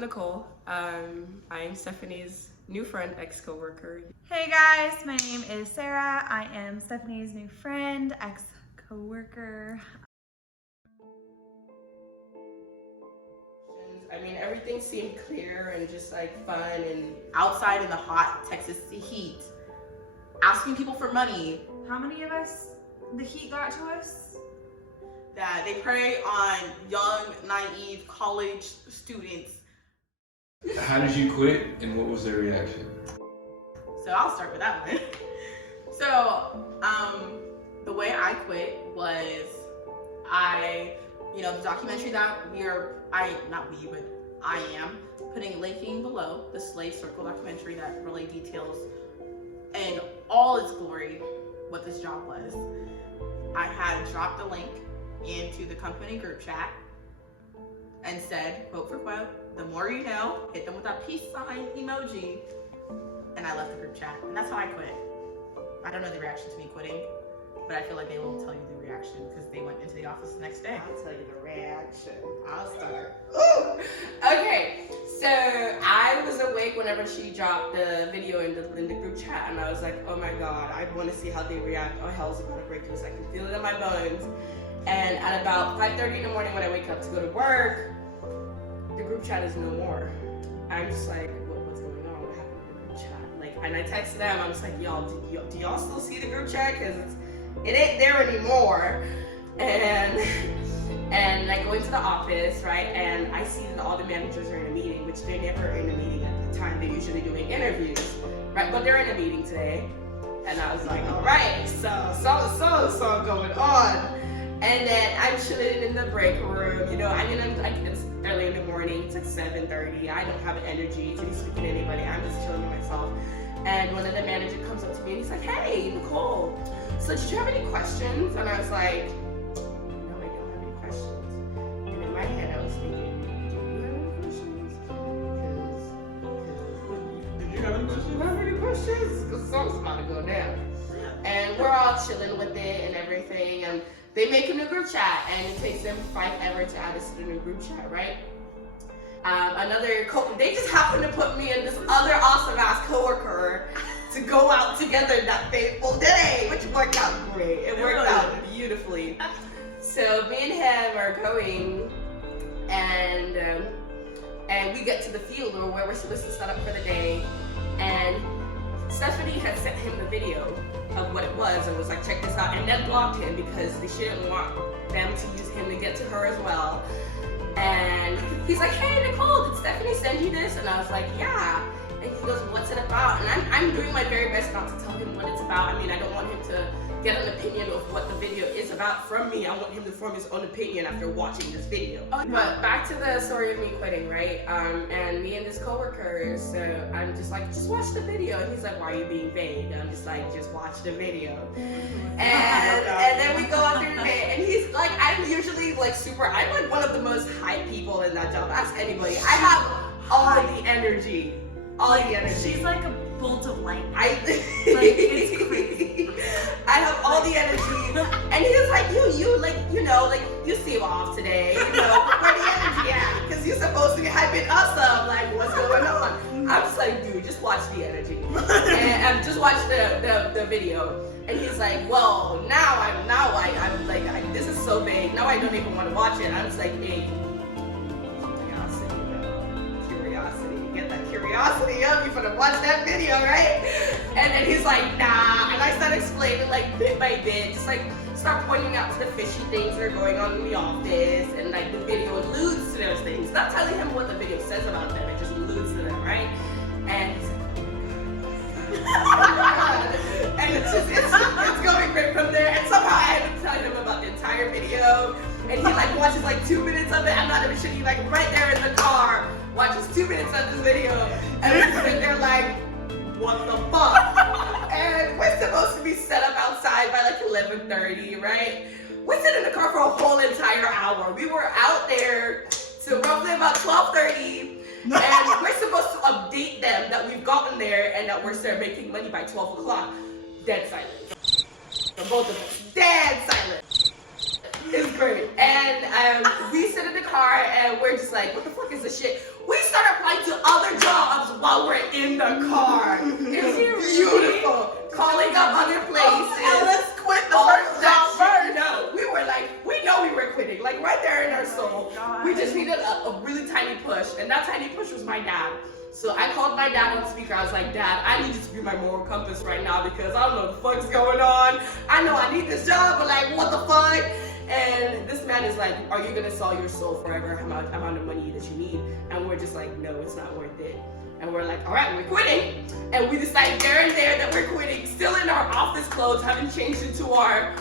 I'm Nicole. I'm Stephanie's new friend, ex-coworker. Hey guys, my name is Sarah. I am Stephanie's new friend, ex-coworker. I mean, everything seemed clear and just like fun and outside in the hot Texas heat, asking people for money. How many of us the heat got to us? That they prey on young, naive college students. How did you quit and what was their reaction? So I'll start with that one. So, the way I quit was the documentary that I am putting linking below, the Slave Circle documentary that really details in all its glory what this job was. I had dropped the link into the company group chat and said, quote for quote, the more you know, hit them with that peace sign emoji, and I left the group chat, and that's how I quit. I don't know the reaction to me quitting, but I feel like they will tell you the reaction because they went into the office the next day. I'll tell you the reaction. I'll start. Ooh. Okay, so I was awake whenever she dropped the video in the group chat, and I was like, oh my god, I want to see how they react. Oh, hell's about to break loose. I can feel it in my bones. And at about 5:30 in the morning when I wake up to go to work, the group chat is no more. I'm just like, what's going on? What happened to the group chat? Like, and I text them. I'm just like, y'all, do y'all still see the group chat? Because it ain't there anymore. And I go into the office, right? And I see that all the managers are in a meeting, which they're never in a meeting at the time. They're usually doing interviews, right? But they're in a meeting today. And I was like, all right, so going on. And then I'm chilling in the break room, it's early in the morning, it's like 7:30. I don't have energy to be speaking to anybody. I'm just chilling with myself. And one of the managers comes up to me and he's like, hey, Nicole, so did you have any questions? And I was like, no, I don't have any questions. And in my head, I was thinking, do you have any questions? Did you have any questions? Do you have any questions? Because the song's about to go down. And we're all chilling with it and everything. And they make a new group chat, and it takes them forever to add us to the new group chat, right? They just happened to put me and this other awesome ass coworker to go out together that fateful day, which worked out great. It worked out beautifully. So me and him are going, and we get to the field or where we're supposed to set up for the day, and Stephanie had sent him the video of what it was and was like, check this out, and then blocked him because she didn't want them to use him to get to her as well. And he's like, hey Nicole, did Stephanie send you this? And I was like, yeah. And he goes, what's it about? And I'm doing my very best not to tell him what it's about. I mean, I don't want him to get an opinion of what the video is about from me. I want him to form his own opinion after watching this video. But back to the story of me quitting, right? And me and this coworker, so I'm just like, just watch the video. And he's like, why are you being vague? And I'm just like, just watch the video. And then we go out there and he's like, I'm usually like I'm like one of the most hype people in that job. Ask anybody. I have all the energy. All the energy. She's like a bolt of lightning. It's crazy. I have all the energy, and he was like, you seem off today, where the energy at? Because you're supposed to be hyping us up, like, what's going on? I'm just like, dude, just watch the energy, and just watch the video. And he's like, well, now I'm like, this is so big, now I don't even want to watch it. I was like, hey, curiosity up, you're gonna watch that video, right? And then he's like, nah, and I start explaining like bit by bit, just like start pointing out to the fishy things that are going on in the office, and like the video alludes to those things. Not telling him what the video says about them, it just alludes to them, right? And he's like, oh my god. And it's going great from there, and somehow I end up telling him about the entire video, and he like watches like 2 minutes of it. I'm not even sure, he like right there in the car watches 2 minutes of this video, and we're sitting there like, what the fuck? And we're supposed to be set up outside by like 11:30, right? We sit in the car for a whole entire hour. We were out there till roughly about 12:30, and we're supposed to update them that we've gotten there and that we're starting making money by 12 o'clock. Dead silence. For both of us. Dead silence. It's great. And we sit in the car and we're just like, what the fuck is this shit? We start applying to other jobs while we're in the car. It's beautiful. Calling up other places. And let's quit the All first that job shit. first. No, we were like, we know we were quitting. Like right there in our soul. We just needed a really tiny push. And that tiny push was my dad. So I called my dad on speaker. I was like, Dad, I need you to be my moral compass right now because I don't know what the fuck's going on. I know I need this job, but like, what the fuck? And this man is like, are you gonna sell your soul for whatever amount of money that you need? And we're just like, no, it's not worth it. And we're like, all right, we're quitting. And we decide there and there that we're quitting, still in our office clothes, haven't changed into our,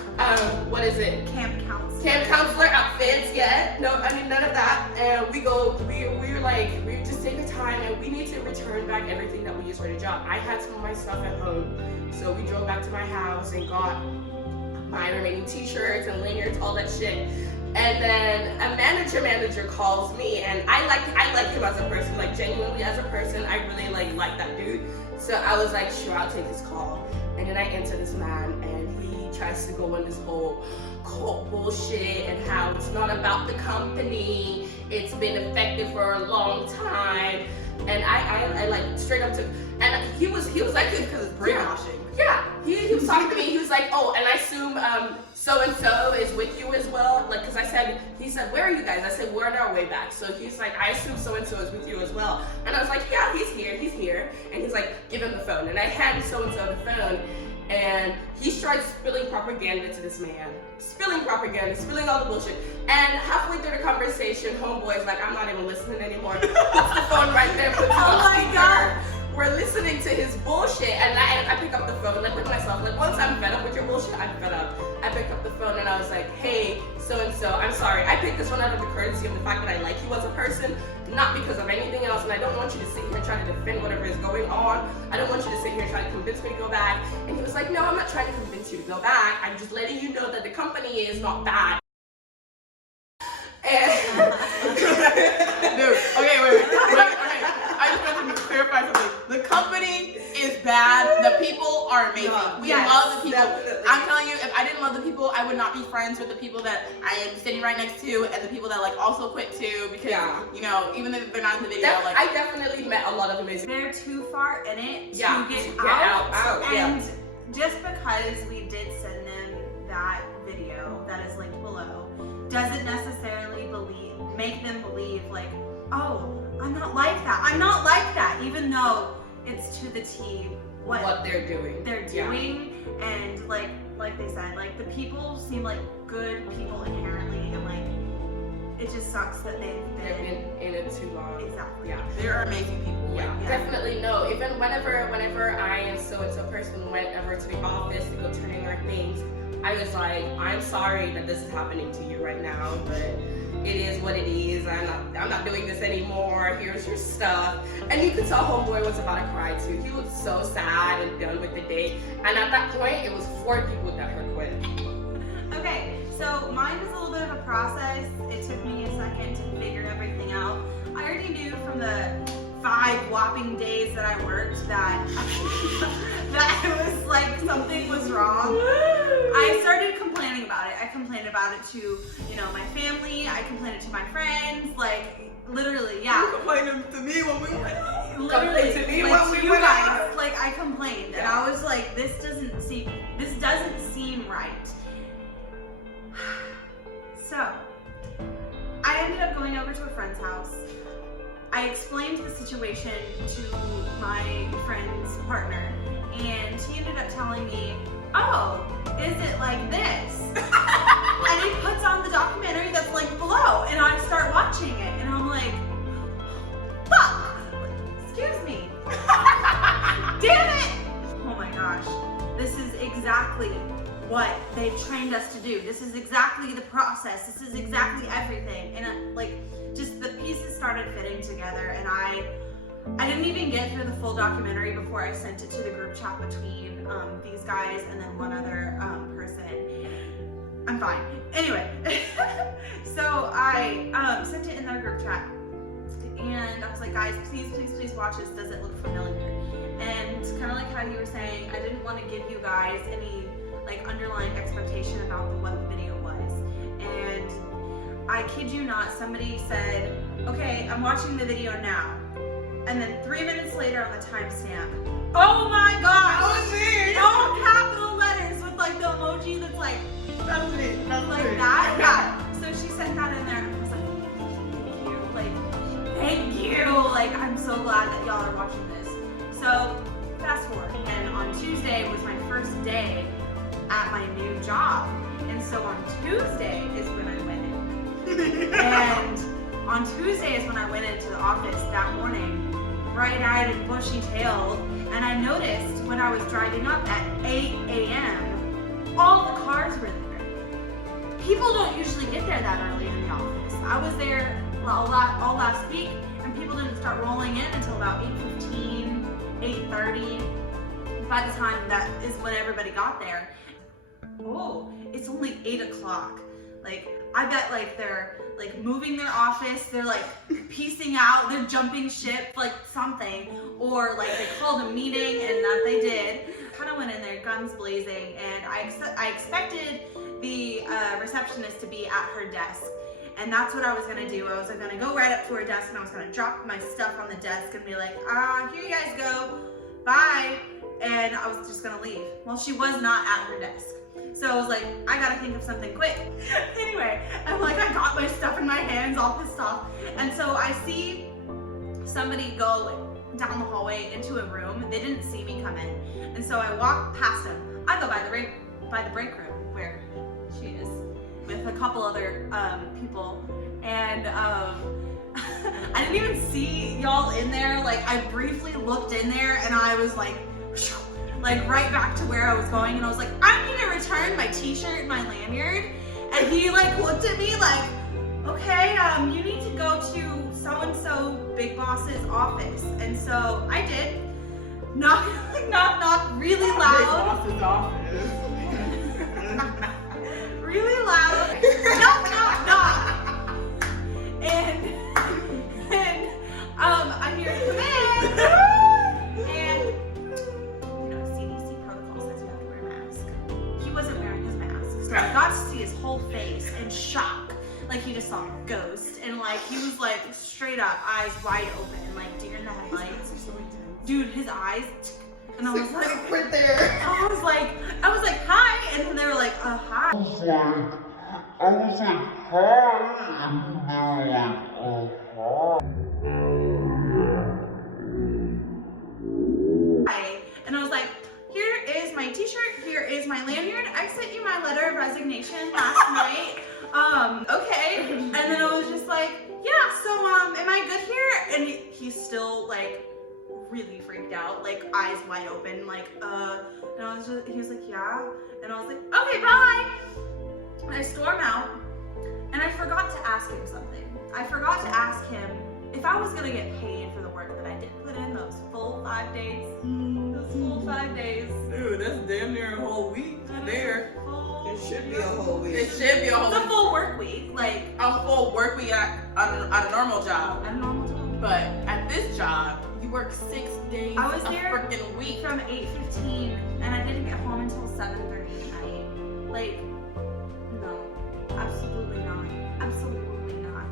what is it? Camp counselor. Camp counselor outfits yet. No, I mean, none of that. And we're like, we just take the time and we need to return back everything that we used for the job. I had some of my stuff at home. So we drove back to my house and got my remaining t-shirts and lanyards, all that shit. And then a manager calls me, and I like him as a person, like genuinely as a person. I really like that dude. So I was like, sure, I'll take this call. And then I enter this man, and he tries to go on this whole cult bullshit and how it's not about the company. It's been effective for a long time. And I like straight up to, and he was like this because it's brainwashing. Yeah, he was talking to me. He was like, oh, and I assume so and so is with you as well. Like, cause he said, where are you guys? I said, we're on our way back. So he's like, I assume so and so is with you as well. And I was like, yeah, he's here. And he's like, give him the phone. And I handed so and so the phone. And he started spilling propaganda to this man. Spilling all the bullshit. And halfway through the conversation, homeboy's like, I'm not even listening anymore. Puts the phone right there, puts it on speaker. God. We're listening to his bullshit, and I pick up the phone, like with myself, like once I'm fed up with your bullshit, I'm fed up. I pick up the phone and I was like, hey, so-and-so, I'm sorry. I picked this one out of the courtesy of the fact that I like you as a person, not because of anything else, and I don't want you to sit here and try to defend whatever is going on. I don't want you to sit here and try to convince me to go back. And he was like, no, I'm not trying to convince you to go back. I'm just letting you know that the company is not bad. And Dude, okay, wait. I just want to clarify something. The company is bad. The people are amazing. We love the people. Definitely. I'm telling you, if I didn't love the people, I would not be friends with the people that I am sitting right next to and the people that like also quit too. Because you know, even if they're not in the video, like I definitely met a lot of amazing. They're too far in it to get out. And just because we did send them that video that is linked below, doesn't necessarily make them believe like, oh, I'm not like that, even though it's to the T what they're doing. And like they said, like the people seem like good people inherently, and like it just sucks that they've been in it too long. Exactly. Yeah. they're amazing people. Yeah, definitely no. Even whenever I and so-and-so person went over to the office to go turn in our things, I was like, I'm sorry that this is happening to you right now, but it is what it is. I'm not doing this anymore. Here's your stuff. And you could tell homeboy was about to cry too. He was so sad and done with the day. And at that point, it was 4 people that her quit. Okay, so mine was a little bit of a process. It took me a second to figure everything out. I already knew from the 5 whopping days that I worked that that it was like something was wrong. I started complaining about it. I complained about it to, you know, my family. I complained it to my friends. Like literally, yeah. You complained to me when we went. Literally, to me like, when we you went guys, out. like I complained, and I was like, this doesn't seem right. So I ended up going over to a friend's house. I explained the situation to my friend's partner, and he ended up telling me, oh, is it like this? And he puts on the documentary that's linked below, and I start watching it, and I'm like, fuck, excuse me. Damn it! Oh my gosh, this is exactly what they trained us to do. This is exactly the process. This is exactly everything. And like, just the pieces started fitting together, and I didn't even get through the full documentary before I sent it to the group chat between these guys and then one other person. I'm fine. Anyway, so I sent it in their group chat, and I was like, guys, please watch this. Does it look familiar? And kind of like how you were saying, I didn't want to give you guys any like underlying expectation about what the video was. I kid you not, somebody said, okay, I'm watching the video now. And then 3 minutes later on the timestamp, oh my gosh! That was me! All capital letters with like the emoji that's like, That was me. That was like me. that. Yeah. So she sent that in there and I was like, thank you. Like, I'm so glad that y'all are watching this. So fast forward, and on Tuesday was my first day at my new job. And so on Tuesday is when I went in. And on Tuesday is when I went into the office that morning, bright-eyed and bushy-tailed, and I noticed when I was driving up at 8 a.m., all the cars were there. People don't usually get there that early in the office. I was there all last week, and people didn't start rolling in until about 8:15, 8:30. By the time that is when everybody got there. Oh, it's only 8 o'clock. Like, I bet like they're like moving their office, they're like piecing out, they're jumping ship, like something, or like they called a meeting, and that they did. Kind of went in there guns blazing, and I expected the receptionist to be at her desk, and that's what I was gonna do. I was gonna go right up to her desk, and I was gonna drop my stuff on the desk and be like, here you guys go, bye, and I was just gonna leave. Well, she was not at her desk. So I was like, I gotta think of something quick. Anyway, I'm like, I got my stuff in my hands, all pissed off. And so I see somebody go down the hallway into a room. They didn't see me come in. And so I walk past them. I go by the break room where she is with a couple other people. And I didn't even see y'all in there. Like, I briefly looked in there and I was like right back to where I was going, and I was like, I need to return my t-shirt and my lanyard. And he like looked at me like, okay, you need to go to so-and-so big boss's office. And so I did. Knock, really loud. Big boss's office. Really loud. Knock. And I hear him come in. And CDC protocol says you have to wear a mask. He wasn't wearing his mask, so I got to see his whole face in shock, like he just saw a ghost, and like he was like straight up, eyes wide open, like deer in the headlights. Dude, his eyes, and I was like, right there. I was like, hi, and then they were like, hi. I was like, hi, and they were like, Hi. And I was like, here is my t-shirt, here is my lanyard. I sent you my letter of resignation last night. Okay. And then I was just like, yeah, so am I good here? And he's still like really freaked out, like eyes wide open, like and he was like, yeah. And I was like, okay, bye. And I storm out, and I forgot to ask him something. I forgot to ask him if I was gonna get paid for the work that I did put in those full 5 days. Those full 5 days. Dude, that's damn near a whole week there. It should be a whole week. It should be a whole It's a week. full work week, like A full work week at a normal job. a normal job. But at this job, you work 6 days I was a there freaking week. From 8:15, and I didn't get home until 7:30 at night. Like, no, absolutely not. Absolutely not.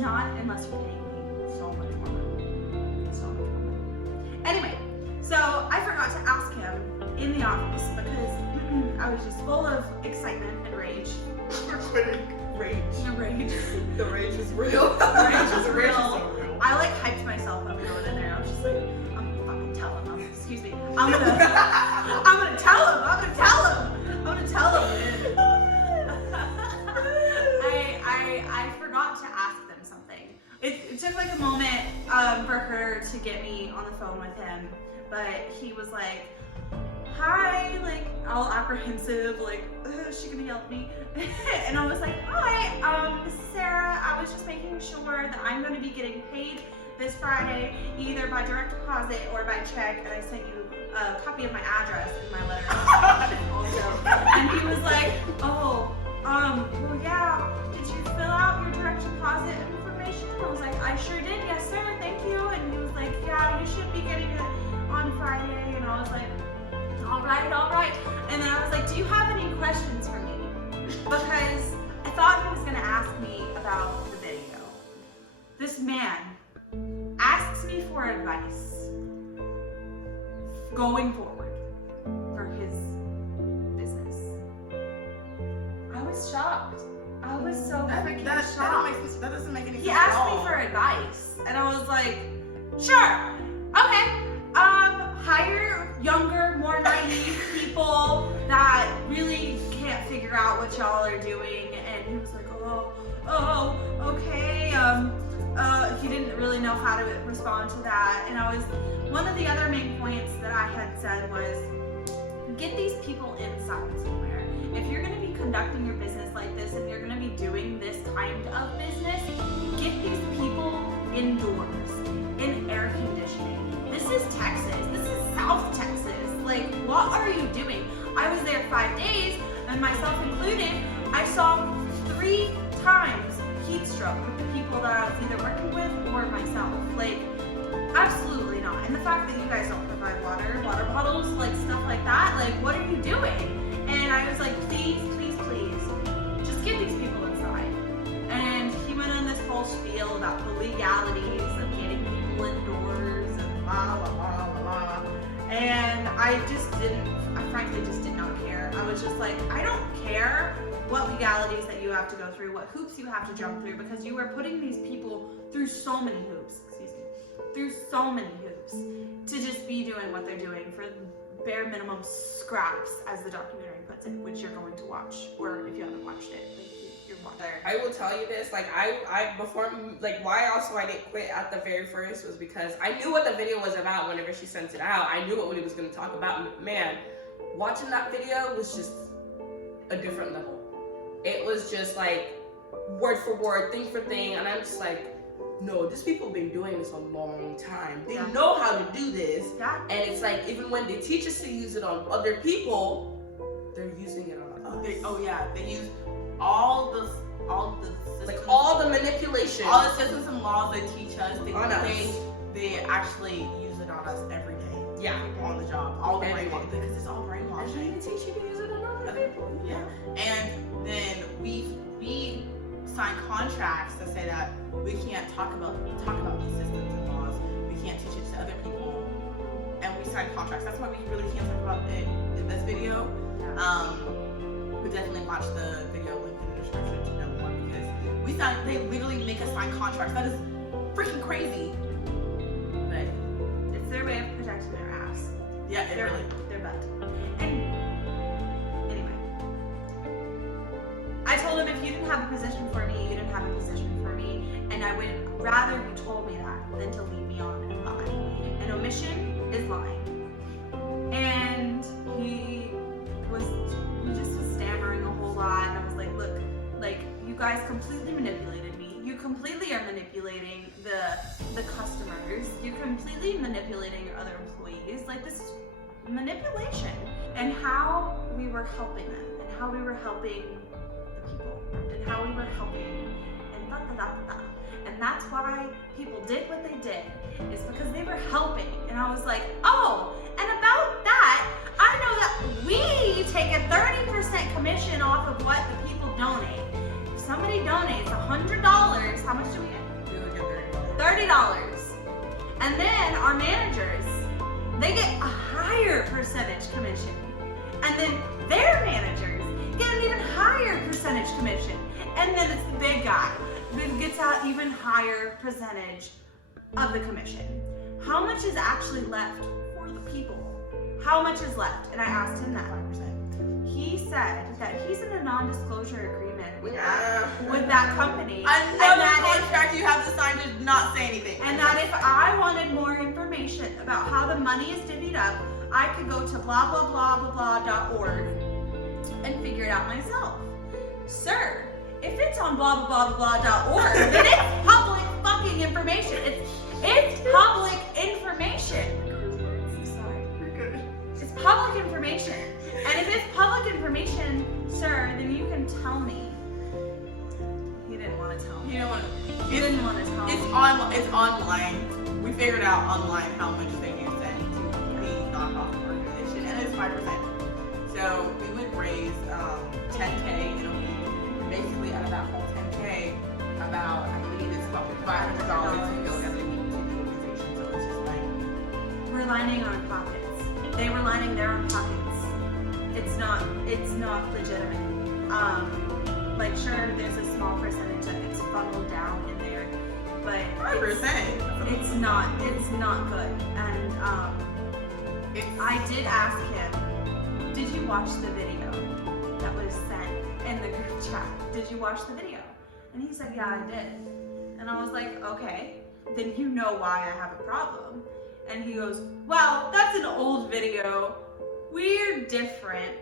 Not unless you're paying me so much more money. So much more money. Anyway, so I forgot to ask him in the office because I was just full of excitement and rage. We're quitting. Rage. Rage. The rage is real. The rage is The real. so real. I like hyped myself up going in there. I was just like, I'm gonna fucking tell him. I'm gonna tell him. I forgot to ask them something. It took like a moment for her to get me on the phone with him, but he was like, hi, like all apprehensive, like, is she gonna help me? And I was like, hi, this is Sarah. I was just making sure that I'm gonna be getting paid this Friday, either by direct deposit or by check, and I sent you a copy of my address in my letter also. And he was like, oh, well, yeah, did you fill out your direct deposit information? I was like, I sure did, yes sir, thank you. And he was like, yeah, you should be getting it on Friday. And I was like, all right. And then I was like, do you have any questions for me? Because I thought he was gonna ask me about the video. This man asks me for advice going forward for his business. I was shocked. I was so freaking shocked. That doesn't make any sense. He at asked all. me for advice, and I was like, sure, okay. Hire younger, more naive people that really can't figure out what y'all are doing. And he was like, okay. He didn't really know how to respond to that. And one of the other main points that I had said was, get these people inside somewhere. If you're going to be conducting your business like this, if you're going to be doing this kind of business, get these people indoors, in air conditioning. This is Texas. This is South Texas. Like, what are you doing? I was there 5 days, and myself included, I saw 3 times heat stroke with the people that I was either working with or myself. Like, absolutely not. And the fact that you guys don't provide water bottles, like stuff like that, like, what are you doing? And I was like, please, just get these people inside. And he went on this whole spiel about the legalities of getting people indoors and blah, blah, blah, blah, blah. And I frankly just did not care. I was just like, I don't care what legalities that you have to go through, what hoops you have to jump through, because you are putting these people through so many hoops, to just be doing what they're doing for bare minimum scraps, as the documentary puts it, which you're going to watch, or if you haven't watched it, like, you're watching. I will tell you this, like, why also I didn't quit at the very first was because I knew what the video was about whenever she sent it out. I knew what it was going to talk about, and man, watching that video was just a different level. It was just like word for word, thing for thing, and I'm just like, no, these people have been doing this a long time. They know how to do this, and it's like, even when they teach us to use it on other people, they're using it on us. They use all the systems, like all the manipulation, all the systems and laws they teach us. They actually use it on us every day. Yeah, on the job, all the brainwashing, because it's all brainwashing. And they teach you to use it on other people. Yeah, and then we sign contracts that say that we can't talk about these systems and laws. We can't teach it to other people, and we sign contracts. That's why we really can't talk about it in this video. We definitely watch the video link in the description to know more, because they literally make us sign contracts. That is freaking crazy. But It's their way of protecting their ass. yeah, Their butt. And anyway, I told him, if you didn't have a position for me, you didn't have a position for me, and I would rather you told me that than to leave me on and lie. An omission is lying. And he just was stammering a whole lot, and I was like, look, like, you guys completely manipulated me. You completely are manipulating the customers. You're completely manipulating your other employees. Like, this is manipulation. And how we were helping them, and how we were helping the people, and how we were helping, and da da da da da. And that's why people did what they did, is because they were helping. And I was like, oh, and about that, I know that we take a 30% commission off of what the people donate. If somebody donates $100, how much do we get? we would get $30. And then our managers, they get a higher percentage commission. And then their managers get an even higher percentage commission. And then it's the big guy who gets out even higher percentage of the commission. How much is actually left for the people? How much is left? And I asked him that. 5%. He said that he's in a non-disclosure agreement with that company. Another contract you have to sign to not say anything. And that if I wanted more information about how the money is divvied up, I could go to blah blah blah blah blah.org and figure it out myself. Sir, if it's on blah blah blah blah.org, then it's public fucking information. It's public information. I'm sorry. It's public information. And if it's public information, sir, then you can tell me. He didn't want to tell me. He didn't want to tell me. It's online. We figured out online how much they can send to the nonprofit organization, and it's 5%. So we would raise 10K in a week, basically at lining their own pockets. It's not legitimate. Like sure, there's a small percentage that gets funneled down in there, but 100%. it's not good. And I did ask him, did you watch the video that was sent in the group chat? Did you watch the video? And he said, yeah, I did. And I was like, okay, then you know why I have a problem. And he goes, well, that's an old video. We're different.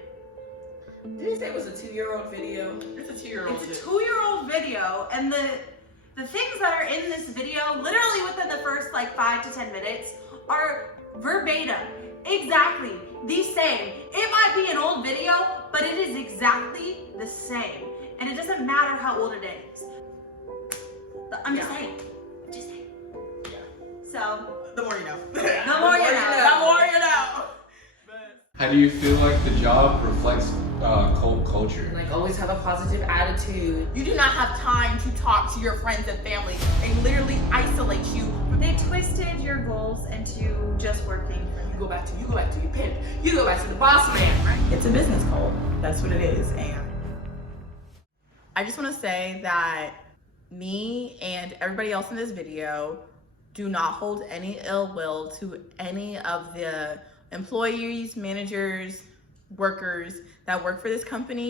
Did he say it was a 2-year-old video? It's a 2-year-old. It's a 2-year-old video, and the things that are in this video, literally within the first like 5 to 10 minutes, are verbatim, exactly the same. It might be an old video, but it is exactly the same, and it doesn't matter how old it is. I'm just saying. Just saying. So The more you know. the more you know. The more you know. How do you feel like the job reflects cult culture? Like always have a positive attitude. You do not have time to talk to your friends and family. They literally isolate you. They twisted your goals into just working for You go back to your pimp. You go back to the boss man, right? It's a business cult. That's what it is. And I just want to say that me and everybody else in this video do not hold any ill will to any of the employees, managers, workers that work for this company.